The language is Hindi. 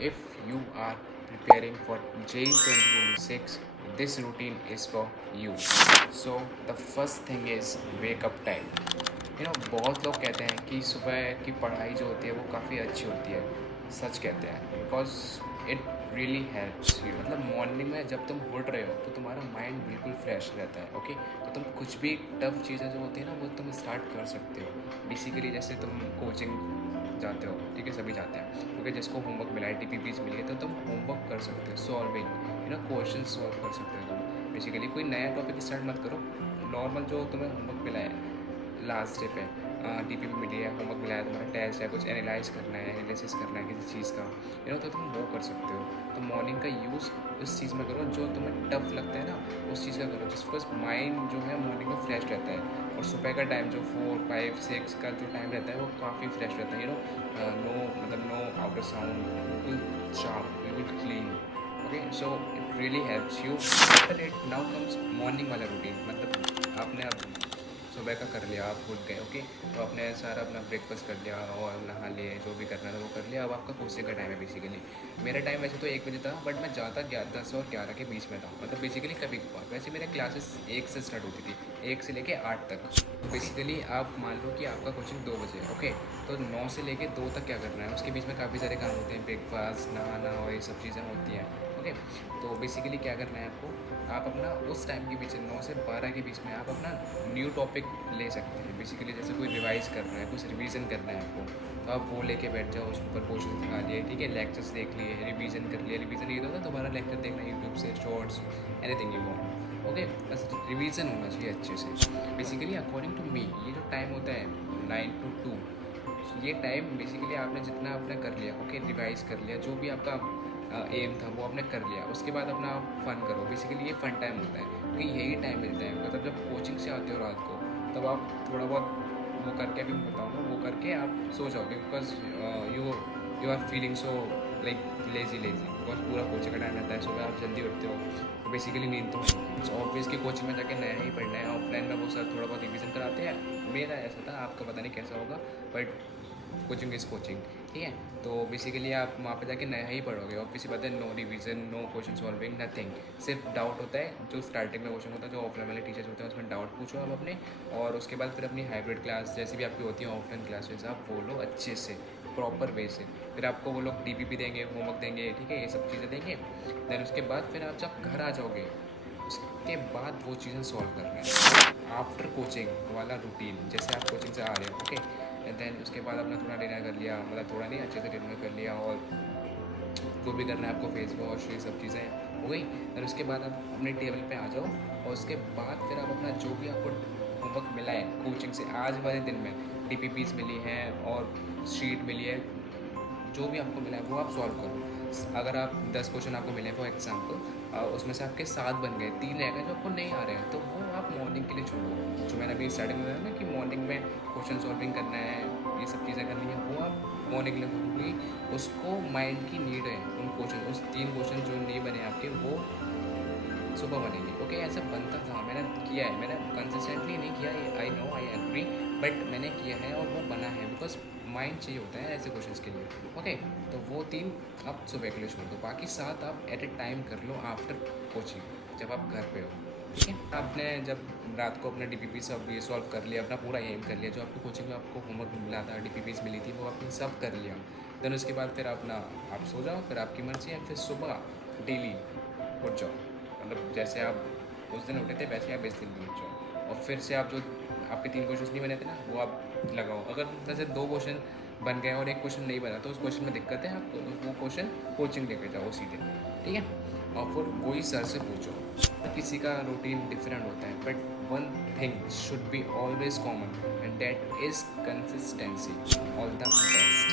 If you are preparing for JEE 2026, this routine is for you. So the first thing is wake up time. बहुत लोग कहते हैं कि सुबह की पढ़ाई जो होती है वो काफ़ी अच्छी होती है, सच कहते हैं, because it really helps you. मतलब मॉर्निंग में जब तुम उठ रहे हो तो तुम्हारा माइंड बिल्कुल फ्रेश रहता है। ओके, तो तुम कुछ भी टफ चीज़ें जो होती है ना वो तुम स्टार्ट कर सकते हो। बेसिकली जैसे तुम कोचिंग जाते हो, ठीक है, सभी जाते हैं, क्योंकि जिसको होमवर्क मिला है, DPPs मिली है, तो तुम होमवर्क कर सकते हो, सॉल्विंग क्वेश्चन सॉल्व कर सकते हो तुम। बेसिकली कोई नया टॉपिक स्टार्ट मत करो, नॉर्मल जो तुम्हें होमवर्क मिला है लास्ट डे पे, DPP मिली है, होमवर्क मिला है, तुम्हारा टेस्ट है, कुछ एनालाइज करना है, एनालिसिस करना है किसी चीज़ का, तो तुम वो कर सकते हो। तो मॉर्निंग का यूज़ उस चीज़ में करो जो तुम्हें टफ लगता है ना, उस चीज़ का करो, जिस बिकॉज माइंड जो है मॉर्निंग में फ्रेश रहता है। और सुबह का टाइम जो 4, 5, 6 का जो टाइम रहता है वो काफ़ी फ्रेश रहता है। नो मतलब नो आउटर साउंड, बिल्कुल शार्प, बिल्कुल clean. Okay, so it really helps you. After it now comes morning वाला रूटीन। मतलब आपने अब सुबह का कर लिया, आप उठ गए, ओके, तो आपने सारा अपना ब्रेकफास्ट कर लिया और नहा लिए, जो भी करना था वो कर लिया। अब आपका कोचिंग का टाइम है। बेसिकली मेरा टाइम वैसे तो 1 बजे था, बट मैं जाता 10 और 11 के बीच में था। मतलब बेसिकली कभी कभार, वैसे मेरे क्लासेस 1 से स्टार्ट होती थी, 1 से लेके 8 तक। तो बेसिकली आप मान लो कि आपका कोचिंग 2 बजे है, ओके, तो 9 से लेके 2 तक क्या करना है, उसके बीच में काफ़ी सारे काम होते हैं, ब्रेकफास्ट, नहाना और ये सब चीज़ें होती हैं। ओके, तो बेसिकली क्या करना है आपको, आप अपना उस टाइम के बीच 9 से 12 के बीच में आप अपना न्यू टॉपिक ले सकते हैं। बेसिकली जैसे कोई रिवाइज़ करना है, कुछ रिवीजन करना है आपको, तो आप वो लेके बैठ जाओ, उसके ऊपर क्वेश्चन दिखा लिए, ठीक है, लेक्चर्स देख लिए, रिवीजन कर लिया। रिवीजन ये होता है दोबारा लेक्चर देखना यूट्यूब से, shorts, anything you want. Okay, बस रिवीजन होना चाहिए अच्छे से। बेसिकली अकॉर्डिंग टू मी ये जो टाइम होता है 9 to 2, ये टाइम बेसिकली आपने जितना आपने कर लिया, ओके, रिवाइज कर लिया, जो भी आपका एम था वो आपने कर लिया, उसके बाद अपना आप फ़न करो। बेसिकली ये फ़न टाइम होता है, क्योंकि यही टाइम मिलता है। मतलब जब कोचिंग से आते हो रात को, तब आप थोड़ा बहुत वो करके, अभी मैं बताऊँगा, वो करके आप सो जाओगे, because you are feeling so like lazy because पूरा कोचिंग का टाइम रहता है, सुबह आप जल्दी उठते हो, तो बेसिकली नींद तो है। ऑब्वियस की कोचिंग में जाके नया ही पढ़ना है। ऑफलाइन में वो सर थोड़ा बहुत रिवीजन कराते हैं, मेरा ऐसा था, आपका पता नहीं कैसा होगा, बट कोचिंग इज़ कोचिंग, ठीक है। तो बेसिकली आप वहाँ पे जाके नया ही पढ़ोगे, और किसी बात है, no revision, no question solving, nothing. सिर्फ डाउट होता है, जो स्टार्टिंग में क्वेश्चन होता है, जो ऑफलाइन वाले टीचर्स होते हैं उसमें डाउट पूछो आप अपने, और उसके बाद फिर अपनी हाइब्रिड क्लास जैसी भी आपकी होती है ऑफलाइन क्लासेस, आप वो लो अच्छे से, प्रॉपर वे से। फिर आपको वो लोग DPP देंगे, होमवर्क देंगे, ठीक है, ये सब चीज़ें देंगे। देन उसके बाद फिर आप जब घर आ जाओगे, उसके बाद वो चीज़ें सॉल्व करना है। आफ्टर कोचिंग वाला रूटीन, जैसे आप कोचिंग से आ रहे हो, ओके, देन उसके बाद अपना थोड़ा डिनर कर लिया, मतलब थोड़ा नहीं, अच्छे से डिनर कर लिया, और जो भी करना है आपको, फेस वॉश, ये सब चीज़ें हो गई। फिर उसके बाद आप अपने टेबल पे आ जाओ, और उसके बाद फिर आप अपना जो भी आपको होमवर्क मिला है कोचिंग से आज वाले दिन में, DPPs मिली हैं और शीट मिली है, जो भी आपको मिला है वो आप सॉल्व करो। अगर आप 10 क्वेश्चन आपको मिले फॉर एग्जांपल, उसमें से आपके 7 बन गए, 3 रह गए जो आपको नहीं आ रहे हैं, तो वो आप मॉर्निंग के लिए छोड़ो। जो मैंने अभी स्टार्टिंग में बताया ना कि मॉर्निंग में क्वेश्चन सॉल्विंग करना है, ये सब चीज़ें करनी है, वो आप मॉर्निंग के लिए करो, क्योंकि उसको माइंड की नीड है। उन क्वेश्चन, उस 3 क्वेश्चन जो नहीं बने आपके, वो सुबह बनेंगे। ओके, ऐसा बनता था, मैंने किया है, मैंने कंसिस्टेंटली नहीं किया, I know, I agree, but मैंने किया है और वो बना है, बिकॉज माइंड चाहिए होता है ऐसे क्वेश्चंस के लिए। ओके, तो वो 3 आप सुबह के लिए छोड़ दो, बाकी 7 आप एट ए टाइम कर लो आफ्टर कोचिंग, जब आप घर पे हो, ठीक है। आपने जब रात को अपना DPP सब ये सॉल्व कर लिया, अपना पूरा एम कर लिया, जो आपको कोचिंग में आपको होमवर्क मिला था, DPPs मिली थी, वो आपने सब कर लिया। देन उसके बाद फिर अपना आप सो जाओ, फिर आपकी मर्ज़ी है, फिर सुबह डेली उठ जाओ। मतलब जैसे आप उस दिन उठे थे वैसे आप इस दिन भी उठ जाओ, और फिर से आप जो आपके 3 क्वेश्चन नहीं बने थे ना, वो आप लगाओ। अगर जैसे 2 क्वेश्चन बन गए और 1 क्वेश्चन नहीं बना, तो उस क्वेश्चन में दिक्कत है, आप वो क्वेश्चन कोचिंग लेके जाओ सीधे, ठीक है, और फिर वही सर से पूछो। किसी का रूटीन डिफरेंट होता है, but one thing should be always common, and that is consistency. All the best.